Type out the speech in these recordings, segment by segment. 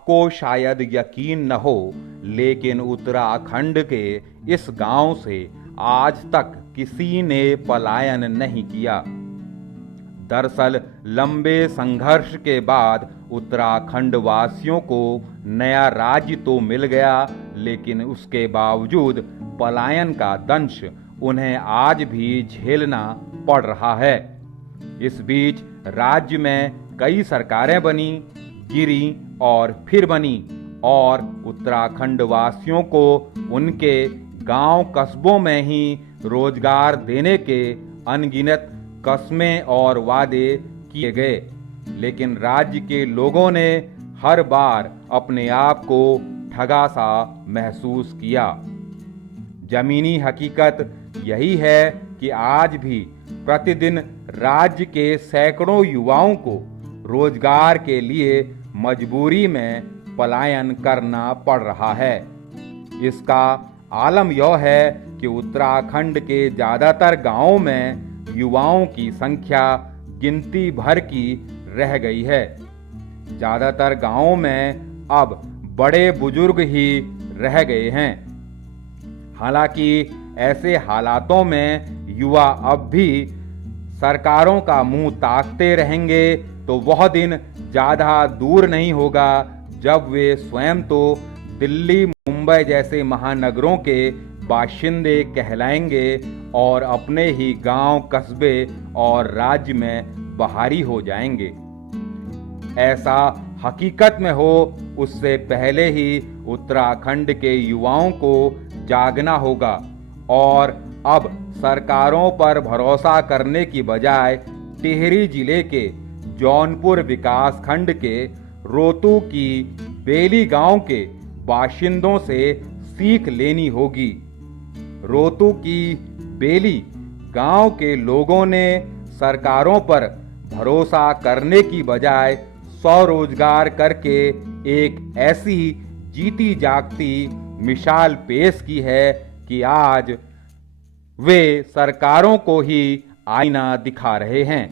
आपको शायद यकीन न हो, लेकिन उत्तराखंड के इस गांव से आज तक किसी ने पलायन नहीं किया। दरअसल लंबे संघर्ष के बाद उत्तराखंड वासियों को नया राज्य तो मिल गया, लेकिन उसके बावजूद पलायन का दंश उन्हें आज भी झेलना पड़ रहा है। इस बीच राज्य में कई सरकारें बनी, गिरी और फिर बनी, और उत्तराखंड वासियों को उनके गांव कस्बों में ही रोजगार देने के अनगिनत कस्में और वादे किए गए, लेकिन राज्य के लोगों ने हर बार अपने आप को ठगा सा महसूस किया। जमीनी हकीकत यही है कि आज भी प्रतिदिन राज्य के सैकड़ों युवाओं को रोजगार के लिए मजबूरी में पलायन करना पड़ रहा है। इसका आलम यह है कि उत्तराखंड के ज्यादातर गांवों में युवाओं की संख्या गिनती भर की रह गई है। ज्यादातर गांवों में अब बड़े बुजुर्ग ही रह गए हैं। हालांकि ऐसे हालातों में युवा अब भी सरकारों का मुंह ताकते रहेंगे तो वह दिन ज्यादा दूर नहीं होगा जब वे स्वयं तो दिल्ली, मुंबई जैसे महानगरों के बाशिंदे कहलाएंगे और अपने ही गांव, कस्बे और राज्य में बहारी हो जाएंगे। ऐसा हकीकत में हो, उससे पहले ही उत्तराखंड के युवाओं को जागना होगा और अब सरकारों पर भरोसा करने की बजाय टिहरी जिले के जौनपुर विकास खंड के रोतू की बेली गांव के बाशिंदों से सीख लेनी होगी। रोतू की बेली गांव के लोगों ने सरकारों पर भरोसा करने की बजाय स्वरोजगार करके एक ऐसी जीती जागती मिसाल पेश की है कि आज वे सरकारों को ही आईना दिखा रहे हैं।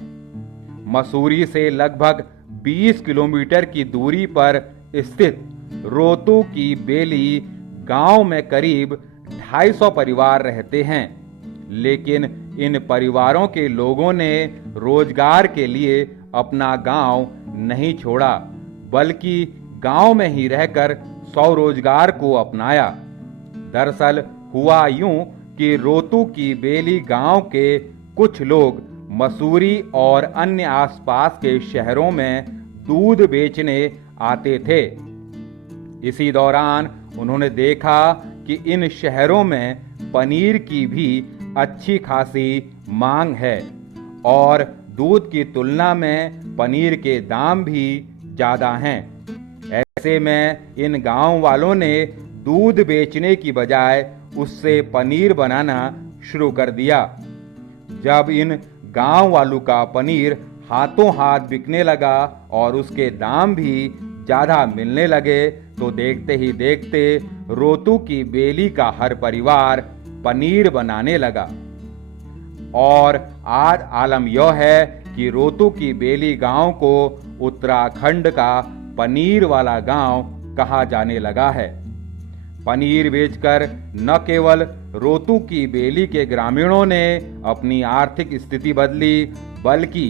मसूरी से लगभग 20 किलोमीटर की दूरी पर स्थित रोतू की बेली गांव में करीब 250 परिवार रहते हैं, लेकिन इन परिवारों के लोगों ने रोजगार के लिए अपना गांव नहीं छोड़ा, बल्कि गांव में ही रहकर स्वरोजगार को अपनाया। दरअसल हुआ यूं कि रोतू की बेली गांव के कुछ लोग मसूरी और अन्य आसपास के शहरों में दूध बेचने आते थे। इसी दौरान उन्होंने देखा कि इन शहरों में पनीर की भी अच्छी खासी मांग है और दूध की तुलना में पनीर के दाम भी ज़्यादा हैं। ऐसे में इन गांव वालों ने दूध बेचने की बजाय उससे पनीर बनाना शुरू कर दिया। जब इन गांव वालों का पनीर हाथों हाथ बिकने लगा और उसके दाम भी ज़्यादा मिलने लगे तो देखते ही देखते रोतू की बेली का हर परिवार पनीर बनाने लगा। और आज आलम यह है कि रोतू की बेली गांव को उत्तराखंड का पनीर वाला गांव कहा जाने लगा है। पनीर बेचकर न केवल रोतू की बेली के ग्रामीणों ने अपनी आर्थिक स्थिति बदली, बल्कि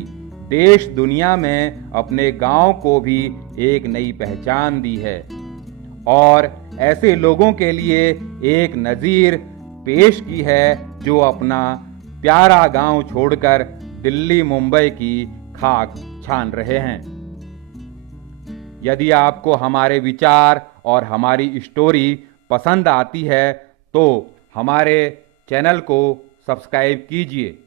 देश दुनिया में अपने गांव को भी एक नई पहचान दी है। और ऐसे लोगों के लिए एक नजीर पेश की है जो अपना प्यारा गांव छोड़कर दिल्ली, मुंबई की खाक छान रहे हैं। यदि आपको हमारे विचार और हमारी स्टोरी पसंद आती है तो हमारे चैनल को सब्सक्राइब कीजिए।